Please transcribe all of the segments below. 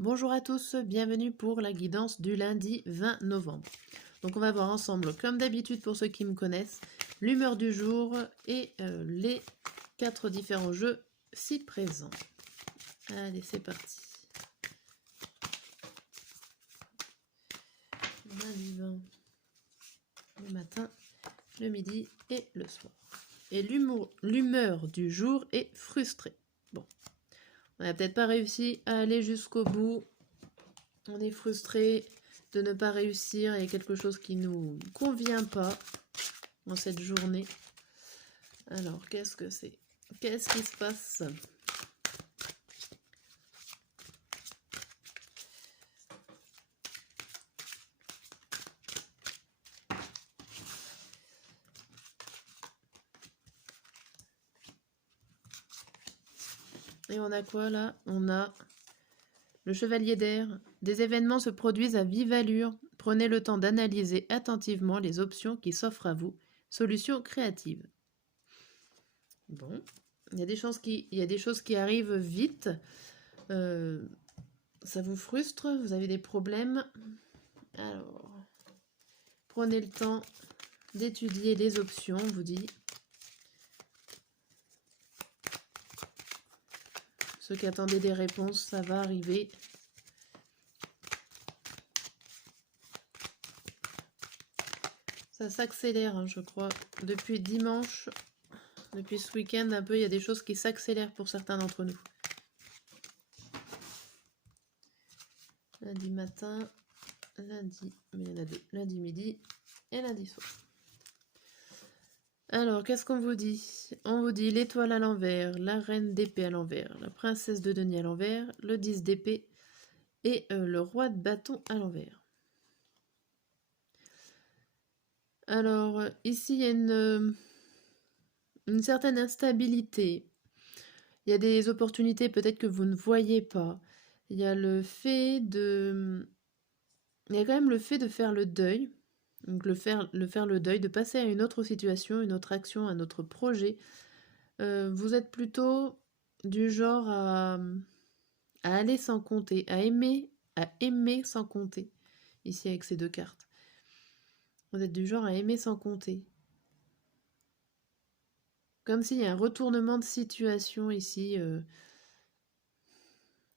Bonjour à tous, bienvenue pour la guidance du lundi 20 novembre. Donc on va voir ensemble, comme d'habitude pour ceux qui me connaissent, l'humeur du jour et les 4 différents jeux ci présents. Allez, c'est parti. Lundi 20, le matin, le midi et le soir. Et l'humeur du jour est frustrée. Bon, on n'a peut-être pas réussi à aller jusqu'au bout. On est frustré de ne pas réussir. Il y a quelque chose qui ne nous convient pas dans cette journée. Alors, qu'est-ce que c'est? Qu'est-ce qui se passe? Et on a quoi là? On a le chevalier d'air. Des événements se produisent à vive allure. Prenez le temps d'analyser attentivement les options qui s'offrent à vous. Solution créative. Bon, il y a des choses qui arrivent vite. Ça vous frustre, vous avez des problèmes. Alors, prenez le temps d'étudier les options, on vous dit. Ceux qui attendaient des réponses, ça va arriver. Ça s'accélère, hein, je crois. Depuis dimanche, depuis ce week-end, un peu, il y a des choses qui s'accélèrent pour certains d'entre nous. Lundi matin, lundi, mais il y en a deux. Lundi midi et lundi soir. Alors, qu'est-ce qu'on vous dit? On vous dit l'étoile à l'envers, la reine d'épée à l'envers, la princesse de denier à l'envers, le 10 d'épée et le roi de bâton à l'envers. Alors, ici, il y a une certaine instabilité. Il y a des opportunités peut-être que vous ne voyez pas. Il y a le fait de... Il y a quand même le fait de faire le deuil. Donc faire le deuil, de passer à une autre situation, une autre action, un autre projet. Vous êtes plutôt du genre à aller sans compter, à aimer sans compter. Ici avec ces deux cartes. Vous êtes du genre à aimer sans compter. Comme s'il y a un retournement de situation ici.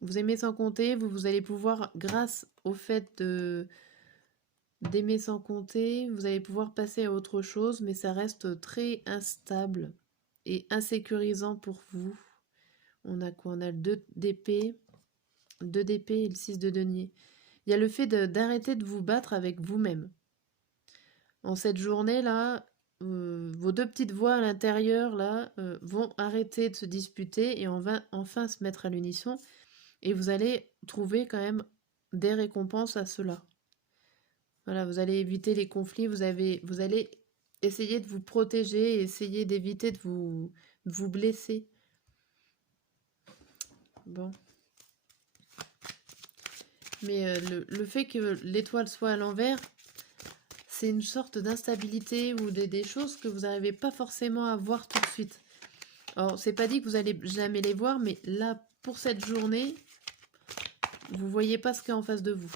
Vous aimez sans compter, vous allez pouvoir, grâce au fait d'aimer sans compter, vous allez pouvoir passer à autre chose, mais ça reste très instable et insécurisant pour vous. On a quoi? On a le 2 d'épée, et le 6 de denier. Il y a le fait d'arrêter de vous battre avec vous-même. En cette journée-là, vos deux petites voix à l'intérieur là vont arrêter de se disputer et on va enfin se mettre à l'unisson. Et vous allez trouver quand même des récompenses à cela. Voilà, vous allez éviter les conflits, vous allez essayer de vous protéger, essayer d'éviter de vous blesser. Bon. Mais le fait que l'étoile soit à l'envers, c'est une sorte d'instabilité ou des choses que vous n'arrivez pas forcément à voir tout de suite. Alors, c'est pas dit que vous allez jamais les voir, mais là, pour cette journée, vous voyez pas ce qu'il y a en face de vous.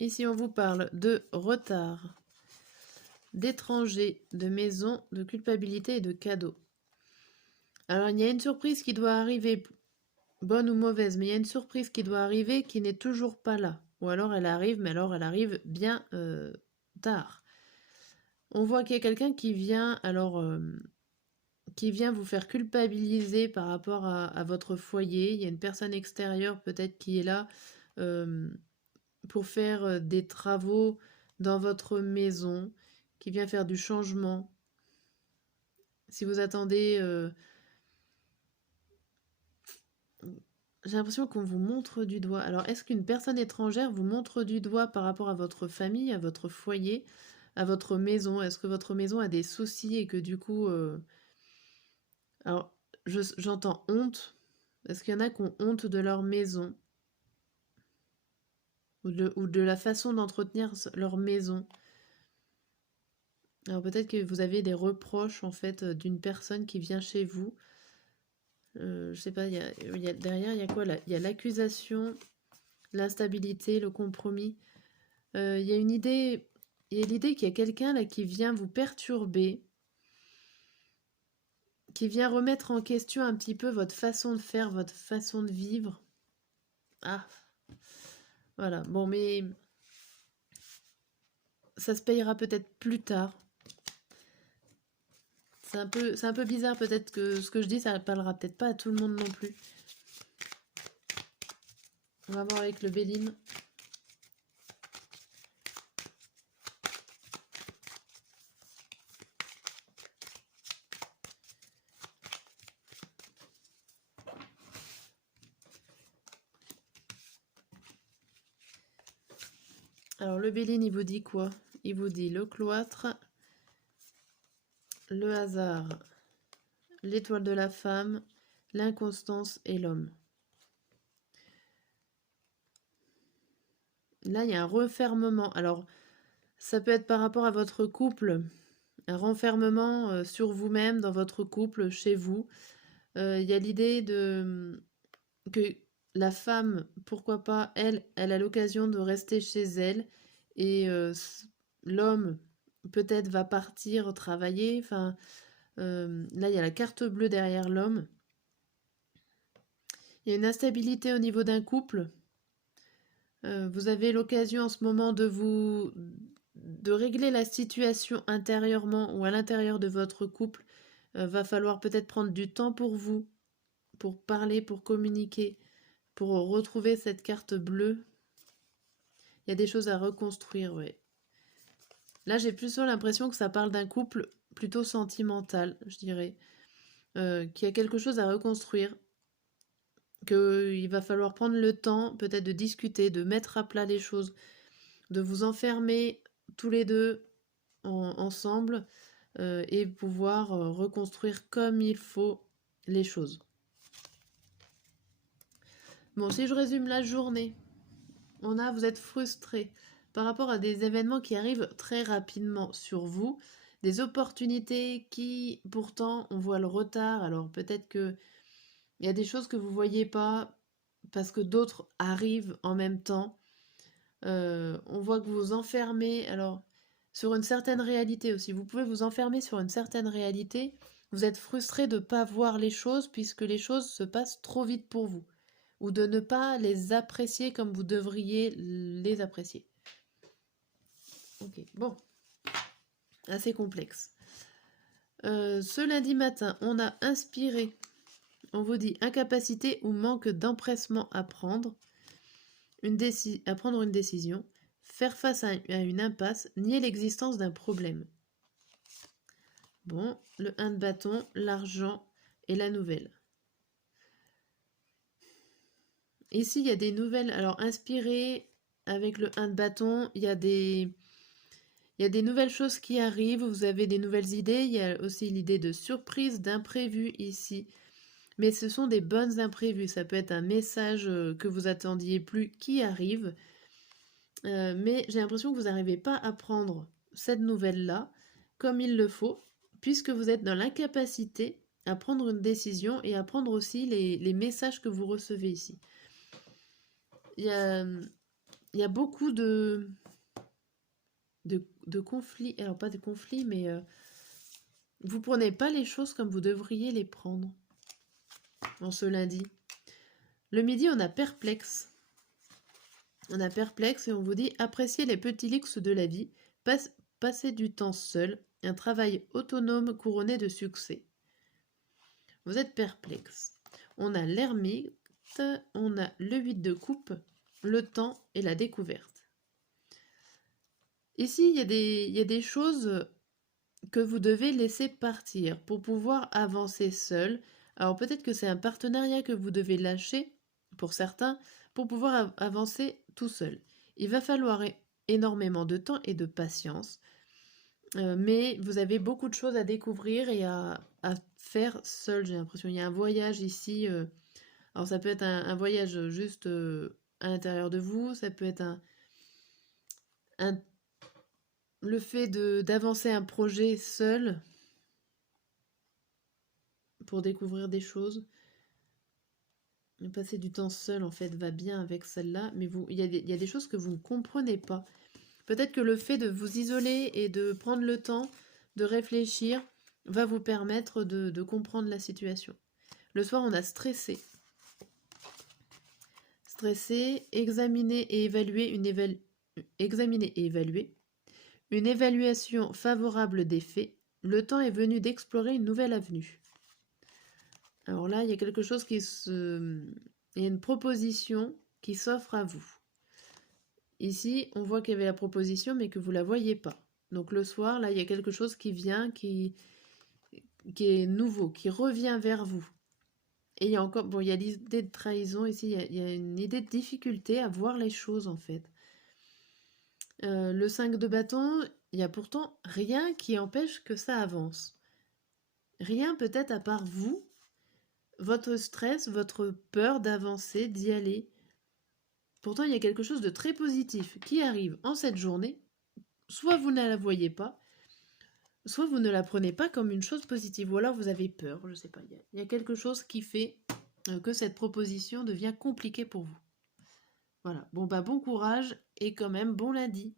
Ici, on vous parle de retard, d'étrangers, de maison, de culpabilité et de cadeaux. Alors, il y a une surprise qui doit arriver, bonne ou mauvaise, mais il y a une surprise qui doit arriver qui n'est toujours pas là. Ou alors elle arrive, mais alors elle arrive bien tard. On voit qu'il y a quelqu'un qui vient, qui vient vous faire culpabiliser par rapport à votre foyer. Il y a une personne extérieure peut-être qui est là pour faire des travaux dans votre maison, qui vient faire du changement. Si vous attendez... j'ai l'impression qu'on vous montre du doigt. Alors, est-ce qu'une personne étrangère vous montre du doigt par rapport à votre famille, à votre foyer, à votre maison? Est-ce que votre maison a des soucis et que du coup... Alors, j'entends honte. Est-ce qu'il y en a qui ont honte de leur maison? Ou de la façon d'entretenir leur maison? Alors peut-être que vous avez des reproches en fait d'une personne qui vient chez vous. Je sais pas, derrière, il y a quoi là? Il y a l'accusation, l'instabilité, le compromis. Il y a une idée, il y a l'idée qu'il y a quelqu'un là qui vient vous perturber, qui vient remettre en question un petit peu votre façon de faire, votre façon de vivre. Ah, voilà. Bon, mais ça se payera peut-être plus tard. C'est un peu bizarre, peut-être que ce que je dis, ça ne parlera peut-être pas à tout le monde non plus. On va voir avec le Béline. Alors le Béline, il vous dit quoi? Il vous dit le cloître, le hasard, l'étoile de la femme, l'inconstance et l'homme. Là, il y a un refermement. Alors, ça peut être par rapport à votre couple, un renfermement sur vous-même, dans votre couple, chez vous. Il y a l'idée que la femme, pourquoi pas, elle a l'occasion de rester chez elle et l'homme peut-être va partir travailler. Enfin, là, il y a la carte bleue derrière l'homme. Il y a une instabilité au niveau d'un couple. Vous avez l'occasion en ce moment de régler la situation intérieurement ou à l'intérieur de votre couple. Va falloir peut-être prendre du temps pour vous, pour parler, pour communiquer, pour retrouver cette carte bleue. Il y a des choses à reconstruire, ouais. Là, j'ai plutôt l'impression que ça parle d'un couple plutôt sentimental, je dirais, qu'il y a quelque chose à reconstruire, qu'il va falloir prendre le temps peut-être de discuter, de mettre à plat les choses, de vous enfermer tous les deux ensemble et pouvoir reconstruire comme il faut les choses. Bon, si je résume la journée, vous êtes frustré par rapport à des événements qui arrivent très rapidement sur vous, des opportunités qui, pourtant, on voit le retard. Alors peut-être que il y a des choses que vous voyez pas parce que d'autres arrivent en même temps. On voit que vous vous enfermez. Alors sur une certaine réalité aussi, vous pouvez vous enfermer sur une certaine réalité. Vous êtes frustré de ne pas voir les choses puisque les choses se passent trop vite pour vous ou de ne pas les apprécier comme vous devriez les apprécier. Ok, bon, assez complexe. Ce lundi matin, on a inspiré, on vous dit incapacité ou manque d'empressement à prendre une décision, faire face à une impasse, nier l'existence d'un problème. Bon, le 1 de bâton, l'argent et la nouvelle. Ici, il y a des nouvelles. Alors, inspiré avec le 1 de bâton, il y a des nouvelles choses qui arrivent. Vous avez des nouvelles idées. Il y a aussi l'idée de surprise, d'imprévu ici. Mais ce sont des bonnes imprévus. Ça peut être un message que vous attendiez plus qui arrive. Mais j'ai l'impression que vous n'arrivez pas à prendre cette nouvelle-là comme il le faut, puisque vous êtes dans l'incapacité à prendre une décision et à prendre aussi les messages que vous recevez ici. Il y a beaucoup de conflits, alors pas de conflits, mais vous prenez pas les choses comme vous devriez les prendre en ce lundi. Le midi, on a perplexe. On a perplexe et on vous dit apprécier les petits luxes de la vie, passer du temps seul, un travail autonome couronné de succès. Vous êtes perplexe. On a l'ermite, on a le 8 de coupe, le temps et la découverte. Ici, il y a des choses que vous devez laisser partir pour pouvoir avancer seul. Alors peut-être que c'est un partenariat que vous devez lâcher, pour certains, pour pouvoir avancer tout seul. Il va falloir énormément de temps et de patience, mais vous avez beaucoup de choses à découvrir et à faire seul, j'ai l'impression. Il y a un voyage ici, alors ça peut être un voyage juste à l'intérieur de vous, ça peut être un le fait d'avancer un projet seul pour découvrir des choses. Passer du temps seul, en fait, va bien avec celle-là, mais il y a des choses que vous ne comprenez pas. Peut-être que le fait de vous isoler et de prendre le temps de réfléchir va vous permettre de comprendre la situation. Le soir, on a stressé. Stressé, examiner et évaluer examiner et évaluer. Une évaluation favorable des faits. Le temps est venu d'explorer une nouvelle avenue. Alors là, il y a quelque chose il y a une proposition qui s'offre à vous. Ici, on voit qu'il y avait la proposition, mais que vous ne la voyez pas. Donc le soir, là, il y a quelque chose qui vient, qui est nouveau, qui revient vers vous. Et il y a encore, bon, il y a l'idée de trahison ici, il y a une idée de difficulté à voir les choses, en fait. Le 5 de bâton, il y a pourtant rien qui empêche que ça avance. Rien peut-être à part vous, votre stress, votre peur d'avancer, d'y aller. Pourtant, il y a quelque chose de très positif qui arrive en cette journée. Soit vous ne la voyez pas, soit vous ne la prenez pas comme une chose positive, ou alors vous avez peur, je ne sais pas. Il y a quelque chose qui fait que cette proposition devient compliquée pour vous. Voilà, bon bah bon courage et quand même bon lundi.